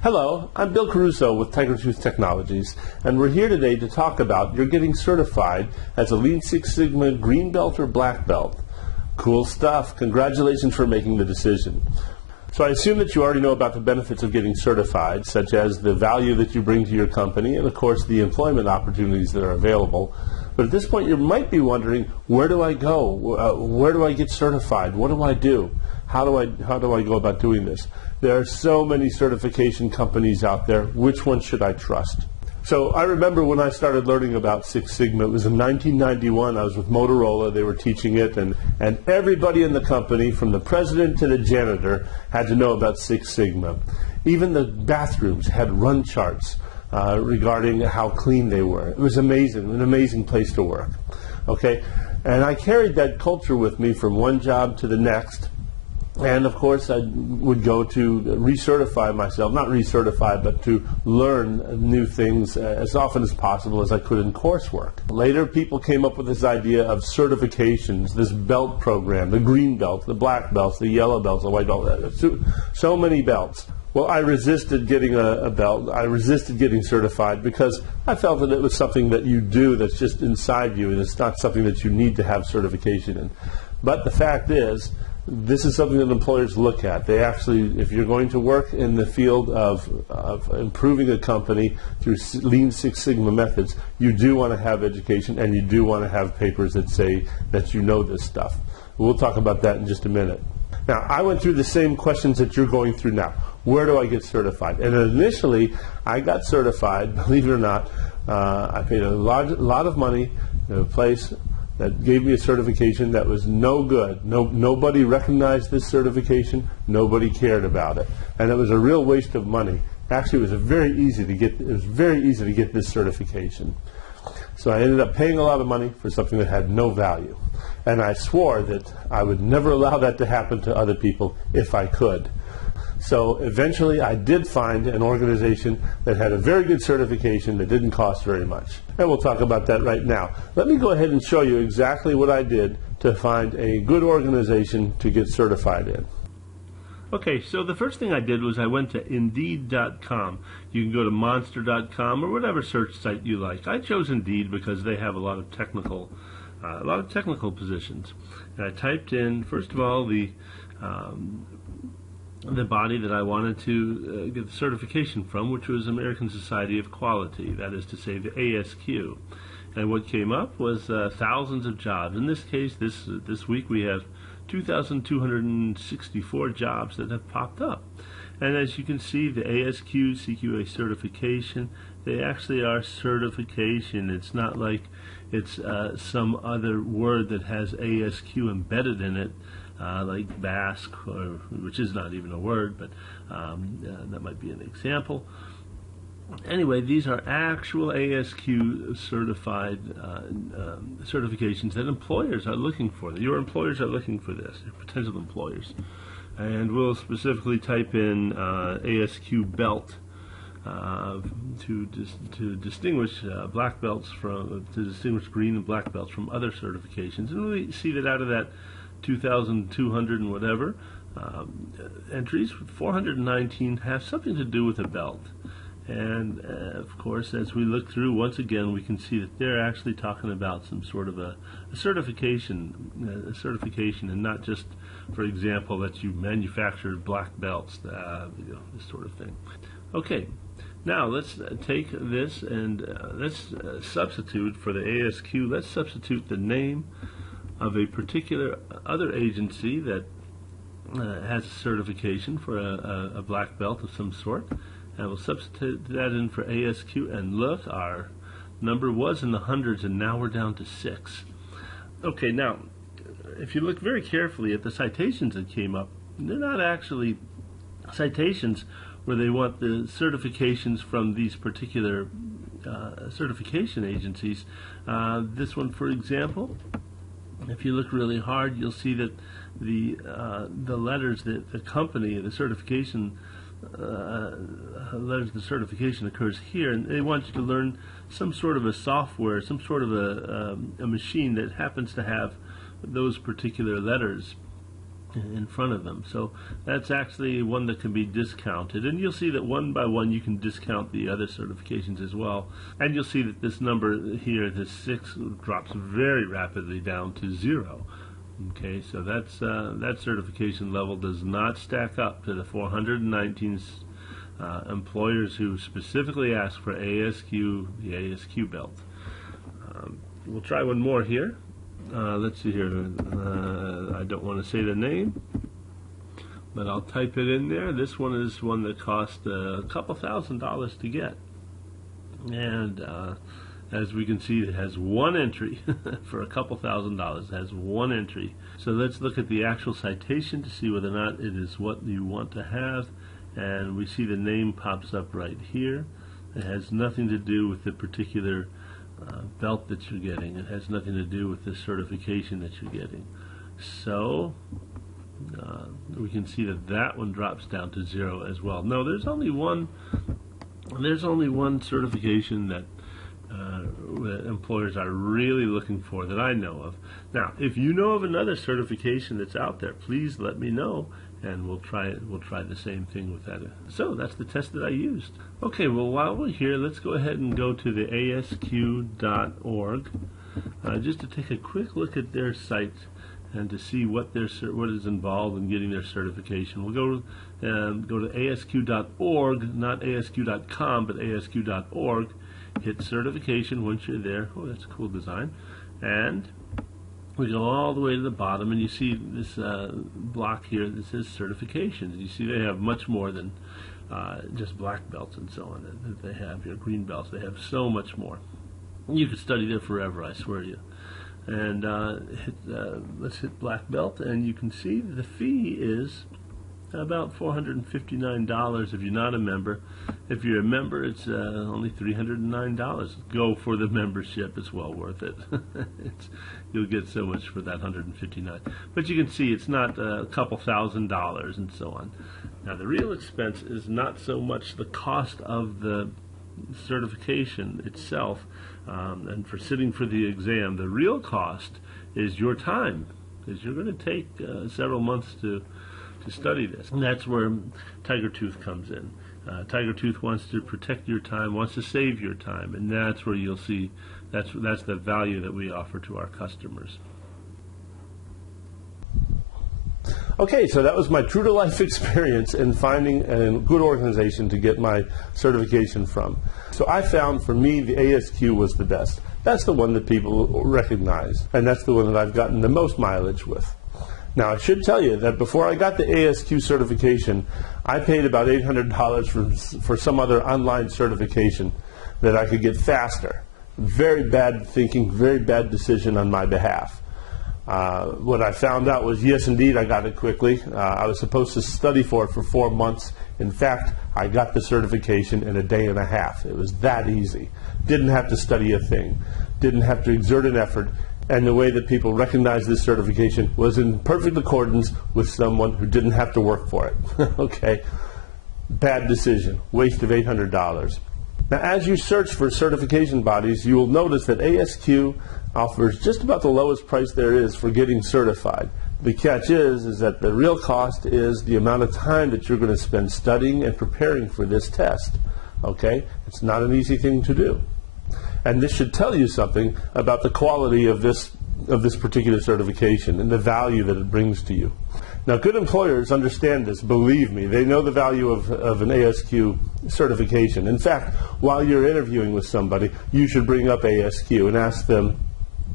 Hello, I'm Bill Caruso with Tiger Tooth Technologies, and we're here today to talk about you're getting certified as a Lean Six Sigma Green Belt or Black Belt. Cool stuff. Congratulations for making the decision. So I assume that you already know about the benefits of getting certified, such as the value that you bring to your company and, of course, the employment opportunities that are available. But at this point, you might be wondering, where do I go? Where do I get certified? What do I do? How do I go about doing this? There are so many certification companies out there. Which one should I trust? So I remember when I started learning about Six Sigma, it was in 1991. I was with Motorola. They were teaching it, and everybody in the company, from the president to the janitor, had to know about Six Sigma. Even the bathrooms had run charts regarding how clean they were. It was amazing, an amazing place to work. Okay, and I carried that culture with me from one job to the next. And of course, I would go to recertify myself, not recertify, but to learn new things as often as possible as I could in coursework. Later, people came up with this idea of certifications, this belt program, the green belt, the black belts, the yellow belts, the white belt, so many belts. Well, I resisted getting a belt. I resisted getting certified because I felt that it was something that you do that's just inside you, and it's not something that you need to have certification in. But the fact is, this is something that employers look at. They actually, if you're going to work in the field of improving a company through Lean Six Sigma methods, you do want to have education, and you do want to have papers that say that you know this stuff. We'll talk about that in just a minute. Now, I went through the same questions that you're going through now. Where do I get certified? And initially, I got certified, believe it or not. I paid a lot of money in a place that gave me a certification that was no good. Nobody recognized this certification. Nobody cared about it, and it was a real waste of money. Actually, it was very easy to get this certification. So I ended up paying a lot of money for something that had no value, and I swore that I would never allow that to happen to other people if I could. So eventually I did find an organization that had a very good certification that didn't cost very much. And we'll talk about that right now. Let me go ahead and show you exactly what I did to find a good organization to get certified in. Okay, so the first thing I did was I went to Indeed.com. You can go to Monster.com or whatever search site you like. I chose Indeed because they have a lot of technical positions. And I typed in, first of all, the body that I wanted to get the certification from, which was American Society of Quality, that is to say the ASQ. And what came up was thousands of jobs. In this case, this week we have 2,264 jobs that have popped up. And as you can see, the ASQ, CQA certification, they actually are certification. It's not like it's some other word that has ASQ embedded in it, like Basque, which is not even a word, but that might be an example. Anyway, these are actual ASQ certified certifications that employers are looking for. Your employers are looking for this, your potential employers. And we'll specifically type in ASQ belt to distinguish black belts to distinguish green and black belts from other certifications. And we see that out of that 2,200 and whatever entries, 419 have something to do with a belt. And of course, as we look through, once again, we can see that they're actually talking about some sort of a certification, and not just, for example, that you manufacture black belts, this sort of thing. Okay, now let's take this and let's substitute for the ASQ. Let's substitute the name of a particular other agency that has a certification for a black belt of some sort. And we'll substitute that in for ASQ, and look, our number was in the hundreds, and now we're down to 6. Okay, now, if you look very carefully at the citations that came up, they're not actually citations where they want the certifications from these particular certification agencies. This one, for example, if you look really hard, you'll see that the letters that the company, the certification letters of certification occurs here, and they want you to learn some sort of a software, some sort of a machine that happens to have those particular letters. in front of them. So that's actually one that can be discounted, and you'll see that one by one you can discount the other certifications as well, and you'll see that this number here, this 6, drops very rapidly down to 0. Okay, so that's that certification level does not stack up to the 419 employers who specifically ask for ASQ, the ASQ belt. We'll try one more here. Let's see here. I don't want to say the name, but I'll type it in there. This one is one that cost a couple $1,000s to get, and as we can see, it has one entry for a couple $1,000s. It has one entry. So let's look at the actual citation to see whether or not it is what you want to have, and we see the name pops up right here. It has nothing to do with the particular belt that you're getting. It has nothing to do with the certification that you're getting. So we can see that that one drops down to 0 as well. No, there's only one certification that employers are really looking for that I know of. Now, if you know of another certification that's out there, please let me know, and we'll try the same thing with that. So that's the test that I used. Okay, well, while we're here, let's go ahead and go to the ASQ.org just to take a quick look at their site and to see what is involved in getting their certification. We'll go to ASQ.org, not ASQ.com, but ASQ.org. Hit certification once you're there. Oh, that's a cool design. And we go all the way to the bottom, and you see this block here that says certifications. You see they have much more than just black belts and so on that they have here, green belts. They have so much more. You could study there forever, I swear to you. And let's hit black belt, and you can see the fee is about $459 if you're not a member. If you're a member, it's only $309. Go for the membership; it's well worth it. You'll get so much for that $159. But you can see it's not a couple $1,000s and so on. Now the real expense is not so much the cost of the certification itself, and for sitting for the exam. The real cost is your time, because you're going to take several months to study this. And that's where Tiger Tooth comes in. Tiger Tooth wants to protect your time, wants to save your time, and that's where you'll see that's the value that we offer to our customers. Okay, so that was my true-to-life experience in finding a good organization to get my certification from. So I found, for me, the ASQ was the best. That's the one that people recognize, and that's the one that I've gotten the most mileage with. Now, I should tell you that before I got the ASQ certification, I paid about $800 for some other online certification that I could get faster. Very bad thinking, very bad decision on my behalf. What I found out was, yes, indeed, I got it quickly. I was supposed to study for it for 4 months. In fact, I got the certification in a day and a half. It was that easy. Didn't have to study a thing. Didn't have to exert an effort. And the way that people recognized this certification was in perfect accordance with someone who didn't have to work for it. Okay? Bad decision. Waste of $800. Now, as you search for certification bodies, you will notice that ASQ offers just about the lowest price there is for getting certified. The catch is that the real cost is the amount of time that you're going to spend studying and preparing for this test. Okay? It's not an easy thing to do. And this should tell you something about the quality of this particular certification and the value that it brings to you. Now, good employers understand this, believe me. They know the value of an ASQ certification. In fact, while you're interviewing with somebody, you should bring up ASQ and ask them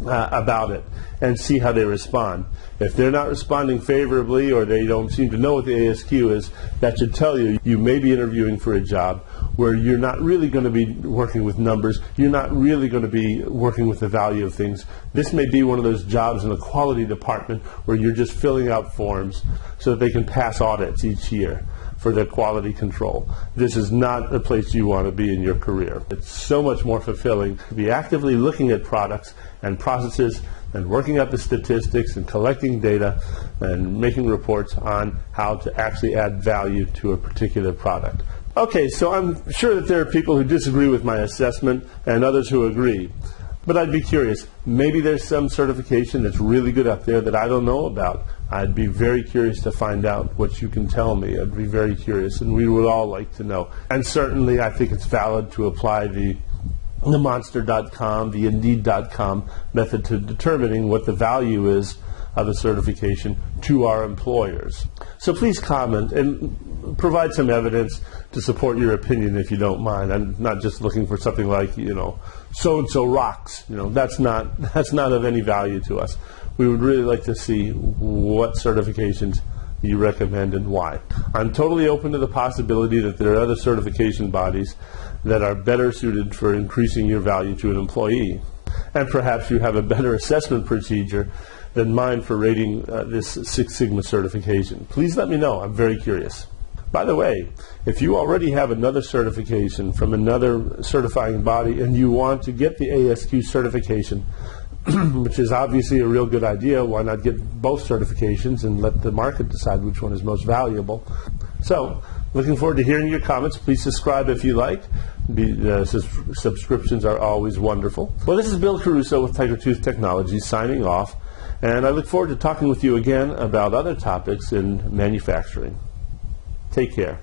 about it and see how they respond. If they're not responding favorably, or they don't seem to know what the ASQ is, that should tell you you may be interviewing for a job where you're not really going to be working with numbers, you're not really going to be working with the value of things. This may be one of those jobs in the quality department where you're just filling out forms so that they can pass audits each year for their quality control. This is not a place you want to be in your career. It's so much more fulfilling to be actively looking at products and processes and working up the statistics and collecting data and making reports on how to actually add value to a particular product. Okay, so I'm sure that there are people who disagree with my assessment and others who agree. But I'd be curious, maybe there's some certification that's really good up there that I don't know about. I'd be very curious to find out what you can tell me. I'd be very curious, and we would all like to know. And certainly I think it's valid to apply the Monster.com, the Indeed.com method to determining what the value is of a certification to our employers. So please comment and provide some evidence to support your opinion if you don't mind. I'm not just looking for something like, so-and-so rocks. That's not of any value to us. We would really like to see what certifications you recommend and why. I'm totally open to the possibility that there are other certification bodies that are better suited for increasing your value to an employee. And perhaps you have a better assessment procedure than mine for rating this Six Sigma certification. Please let me know. I'm very curious. By the way, if you already have another certification from another certifying body and you want to get the ASQ certification, which is obviously a real good idea, why not get both certifications and let the market decide which one is most valuable? So, looking forward to hearing your comments. Please subscribe if you like. Subscriptions are always wonderful. Well, this is Bill Caruso with Tiger Tooth Technologies signing off, and I look forward to talking with you again about other topics in manufacturing. Take care.